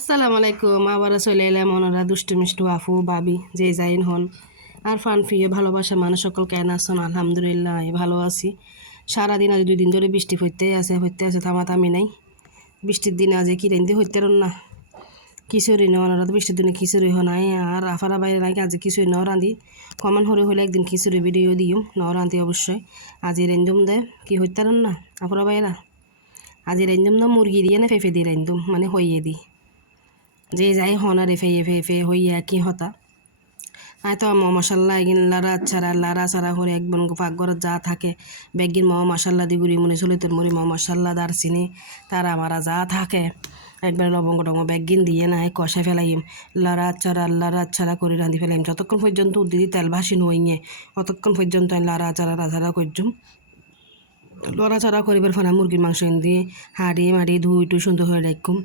আসসালামু আলাইকুম। আবার চলে এলাম ওনারা দুষ্টু মিষ্টু আফু ভাবি যে যাইন হন আর ফান ফিয়ে ভালোবাসা মানুষ সকল কেন আসছেন। আলহামদুলিল্লাহ আমি ভালো আছি। সারাদিন আজ 2 দিন ধরে বৃষ্টি হইতে আছে থামাথামি নাই। বৃষ্টির দিনে আজ কি রেন্দি হইতে না খিচুড়ি ন ওনারা তো বৃষ্টির দিনে খিচুড়ি নাই আর আফারা বাইরে নাই আজ খিচুড়ি ন রাঁধি কমান হরে হলে একদিন খিচুড়ি ভিডিও দিও ন রাঁধি অবশ্যই আজ রেন্দুম দে কি হইতে না আফারা বাইরা আজ রেন্দুম না মুরগি দিয়ে না ফেফে দিয়ে রেন্দুম মানে হইয়ে দিই যে যাই হনারে ফেয়ে ফে হইয়া কি হতা তো মশাল্লা এগিন লারা চারা করে একবার পাকঘরত যা থাকে বেগিন মশাল্লা দি গুড়ি মনে চলে তোর মুড়ি মশাল্লা দারচিনি তারা মারা যা থাকে একবার লবঙ্গ টঙ্গ বেগিন দিয়ে নাই কষা ফেলাইম লারা চারা করে রাঁধি ফেলাইম যতক্ষণ পর্যন্ত উদ্দিদি তেল ভাসি নইয়ে অতক্ষণ পর্যন্ত লারা চারা করছুম লড়াচড়া করিবার ফলে মুরগির মাংস দিয়ে হাড়ি ধুই টুই সুন্দর হয়ে রাখুম।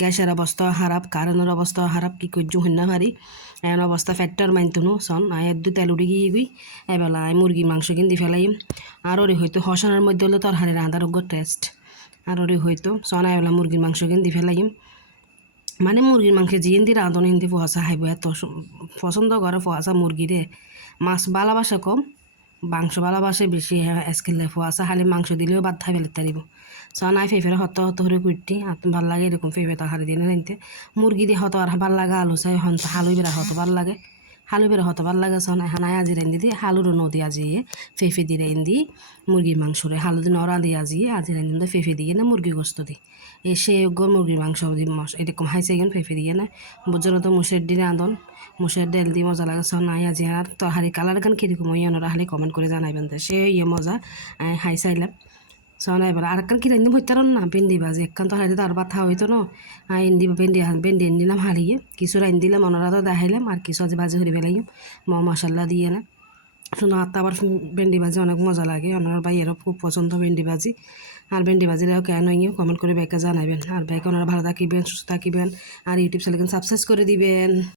গ্যাসের অবস্থা খারাপ কারেন্টের অবস্থা খারাপ কি করছু হইনা পারি এমন অবস্থা ফ্যাক্টর মাইনতুনো সন আয়ের দু তেল উঠে গিয়ে গই এবেলা মুরগির মাংস কিনতে ফেলাইম আর ওরে হয়তো হসানের মধ্যে হলে তোর হাড়ি রাঁধার টেস্ট আর ওরে হয়তো সন এবেলা মুরগির মাংস কিনতে ফেলাইম মানে মুরগির মাংস জিন দি রাঁধন হিন্দি ফোয়াশা খাইব এত পছন্দ করে ফোয়াশা মুরগিরে মাছ ভালোবাসা কম মাংস ভালোবাসে বেশি স্কিলে ফোয়াশা খালি মাংস দিলেও বাদ খাই ফেলতে পারিব নাই ফেফেরে হত করে কুইটি ভাল লাগে এরকম ফেফে তো হারি দিনে নিতে মুরগি দিয়ে হতো আর ভাল লাগে আলু চাই হালু বেড়া হতো ভাল লাগে হালু বেড়া হতো ভাল লাগে সন হানায় আজি রেন্দি দিয়ে হালুরও নদী আজিয়ে ফেফে দিয়ে রেন্দি মুরগির মাংসরে হালু দিয়ে নড়া দিয়ে আজিয়ে আজি রেন্দি ফেফে দিয়ে না মুরগি গোস্ত দি সে মুরগির মাংস এরকম হাইছে গেন ফেফে দিয়ে না বুঝলো তো মুসের দিনে আদন মুসের ডেল দিয়ে মজা লাগে সন নাই আজি আর তরহারি কালার গান কিরকম ওই ওনারা হালি কমেন্ট করে জানাইবেন সে মজা হাই চাইলাম সন এবার আর একখান কিনে দিন হইতার না ভেন্ডি বাজি একখান তো হারিয়ে তার বাথা হইতো না এন্ডি ভেন্ডি দিলাম হারিয়ে কিছু রাইন দিলাম ওনারা তো দেখাইলাম আর কিছু আজ বাজি হরি ফেলাইম মশাল্লা দিয়ে না শুনো আর আবার ভেন্ডি ভাজি অনেক মজা লাগে ওনার ভাইয়েরও খুব পছন্দ ভেন্ডি ভাজি আর ভেন্ডি ভাজিরাও কেন কমেন্ট করে ব্যাকে জানাবেন আর ব্যাকে ওনারা ভালো থাকিবেন সুস্থ থাকিবেন আর ইউটিউব চ্যানেলকে সাবস্ক্রাইব করে দিবেন।